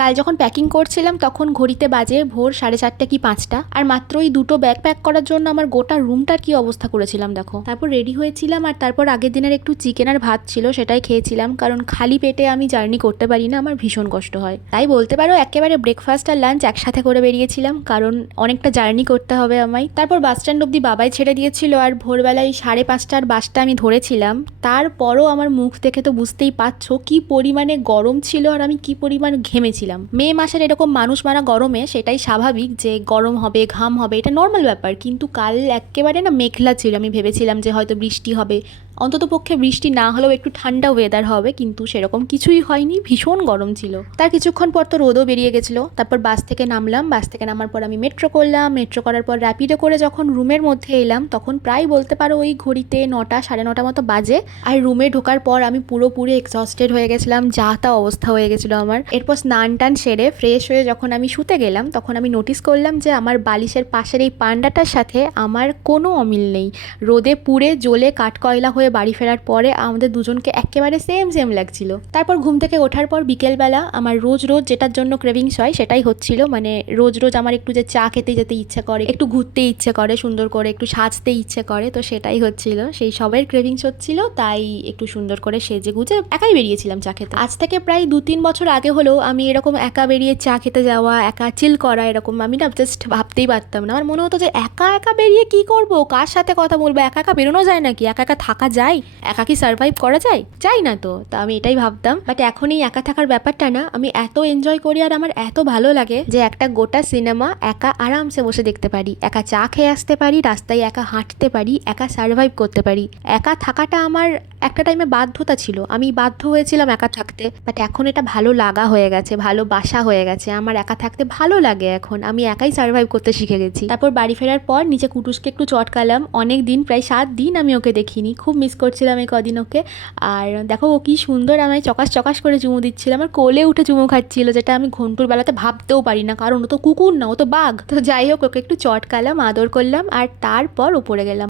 কাল যখন প্যাকিং করছিলাম তখন ঘড়িতে বাজে ভোর 4:30 কি 5টা, আর মাত্র এই দুটো ব্যাগ প্যাক করার জন্য আমার গোটা রুমটার কি অবস্থা করেছিলাম দেখো। তারপর রেডি হয়েছিলাম, আর তারপর আগের দিনের একটু চিকেন আর ভাত ছিল সেটাই খেয়েছিলাম, কারণ খালি পেটে আমি জার্নি করতে পারি না, আমার ভীষণ কষ্ট হয়। তাই বলতে পারো একেবারে ব্রেকফাস্ট আর লাঞ্চ একসাথে করে বেরিয়েছিলাম, কারণ অনেকটা জার্নি করতে হবে আমায়। তারপর বাস স্ট্যান্ড অব্দি বাবাই ছেড়ে দিয়েছিল, আর ভোরবেলায় 5:30টার বাসটা আমি ধরেছিলাম। তারপরও আমার মুখ দেখে তো বুঝতেই পারছো কি পরিমাণে গরম ছিল, আর আমি কি পরিমাণ ঘেমেছিলাম। মে মাসের এরকম মানুষ মারা গরমে সেটাই স্বাভাবিক যে গরম হবে, ঘাম হবে, এটা নর্মাল ব্যাপার। কিন্তু কাল একেবারে না মেঘলা ছিল, আমি ভেবেছিলাম যে হয়তো বৃষ্টি হবে, অন্তত পক্ষে বৃষ্টি না হলেও একটু ঠান্ডা ওয়েদার হবে, কিন্তু সেরকম কিছুই হয়নি, ভীষণ গরম ছিল। তার কিছুক্ষণ পর তো রোদও বেরিয়ে গেছিলো। তারপর বাস থেকে নামলাম, বাস থেকে নামার পর আমি মেট্রো করলাম, মেট্রো করার পর র্যাপিডো করে যখন রুমের মধ্যে এলাম তখন প্রায় বলতে পারো ওই ঘড়িতে 9টা 9:30 মতো বাজে। আর রুমে ঢোকার পর আমি পুরোপুরি এক্সস্টেড হয়ে গেছিলাম, যা তা অবস্থা হয়ে গেছিলো আমার। এরপর স্নান টান সেরে ফ্রেশ হয়ে যখন আমি শুতে গেলাম তখন আমি নোটিস করলাম যে আমার বালিশের পাশের এই পান্ডাটার সাথে আমার কোনো অমিল নেই। রোদে পুড়ে জ্বলে কাঠকয়লা হয়ে বাড়ি ফেরার পরে আমাদের দুজনকে একেবারে সেম সেম লাগছিল। তারপর ঘুম থেকে ওঠার পর বিকেলবেলা আমার রোজ রোজ যেটার জন্য ক্রেভিংস হয় সেটাই হচ্ছিল, মানে রোজ রোজ আমার একটু যে চা খেতে যেতে ইচ্ছে করে, একটু ঘুরতে ইচ্ছে করে, সুন্দর করে একটু সাজতে ইচ্ছে করে, তো সেটাই হচ্ছিল, সেই সবের ক্রেভিংস হচ্ছিল। তাই একটু সুন্দর করে সেজে গুজে একাই বেরিয়েছিলাম চা খেতে। আজ থেকে প্রায় 2-3 বছর আগে হলেও আমি এরকম একা বেরিয়ে চা খেতে যাওয়া, একা চিল করা, এরকম আমি না জাস্ট ভাবতেই পারতাম না। আমার মনে হতো যে একা একা বেরিয়ে কি করব, কার সাথে কথা বলবো, একা একা বেরোনো যায় নাকি, একা একা থাকা যায়, একা কি সার্ভাইভ করা যায়, যাই না তো। তা আমি এটাই ভাবতাম, বাট এখন এই একা থাকার ব্যাপারটা না আমি এত এনজয় করি, আর আমার এত ভালো লাগে যে একটা গোটা সিনেমা একা আরামসে বসে দেখতে পারি, একা চা খেয়ে আসতে পারি, রাস্তায় একা হাঁটতে পারি, একা সার্ভাইভ করতে পারি। একা থাকাটা আমার একটা টাইমে বাধ্যতা ছিল, আমি বাধ্য হয়েছিলাম একা থাকতে, বাট এখন এটা ভালো লাগা হয়ে গেছে, ভালোবাসা হয়ে গেছে। আমার একা থাকতে ভালো লাগে, এখন আমি একাই সার্ভাইভ করতে শিখে গেছি। তারপর বাড়ি ফেরার পর নিচে কুটুসকে একটু চটকালাম, অনেক দিন প্রায় 7 দিন আমি ওকে দেখিনি, খুব মিস করছিলাম এই কদিন ওকে। আর দেখো ও কি সুন্দর আমায় চকাস চকাস করে চুমু দিচ্ছিল, আমার কোলে উঠে চুমু খাচ্ছিল, যেটা আমি ঘন্টুর বেলাতে ভাবতেও পারি না, কারণ ও তো কুকুর না, ও তো বাঘ। তো যাই হোক ওকে একটু চটকালাম, আদর করলাম, আর তারপর উপরে গেলাম।